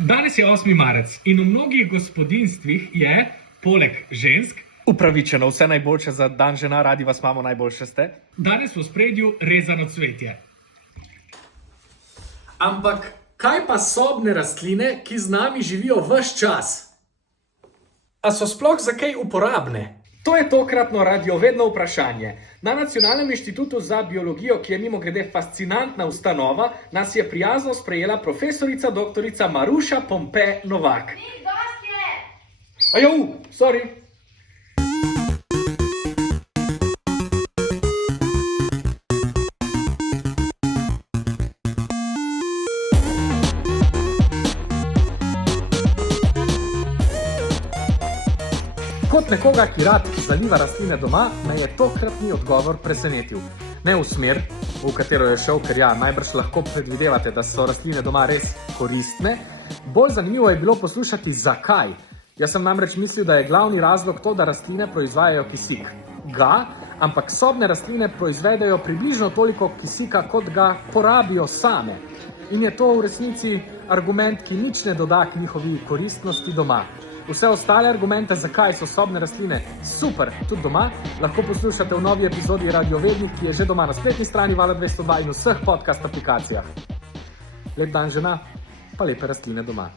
Danes je 8. marec in v mnogih gospodinjstvih je, poleg žensk, Upravičeno, vse najboljše za dan žena, radi vas imamo, najboljše ste. danes v ospredju rezano cvetje. Ampak kaj pa sobne rastline, ki z nami živijo ves čas? A so sploh za kaj uporabne? To je tokratno radiovedno vprašanje. Na Nacionalnem inštitutu za biologijo, ki je mimogrede fascinantna ustanova, nas je prijazno sprejela profesorica doktorica Maruša Pompe Novak. Ajau, sorry. Kot nekoga, ki rad zaliva rastline doma, me je tokratni odgovor presenetil. Ne v smer, v katero je šel, ker najbrž lahko predvidevate, da so rastline doma res koristne. Bolj zanimivo je bilo poslušati, zakaj. Jaz sem namreč mislil, da je glavni razlog to, da rastline proizvajajo kisik. Ampak sobne rastline proizvedejo približno toliko kisika, kot ga porabijo same. In je to v resnici argument, ki nič ne doda k njihovi koristnosti doma. Vse ostale argumente, zakaj so sobne rastline super tudi doma, lahko poslušate v novi epizodi Radiovednih, ki je že doma na spletni strani Vala 202 in vseh podcast aplikacijah. Lep dan žena, pa lepe rastline doma.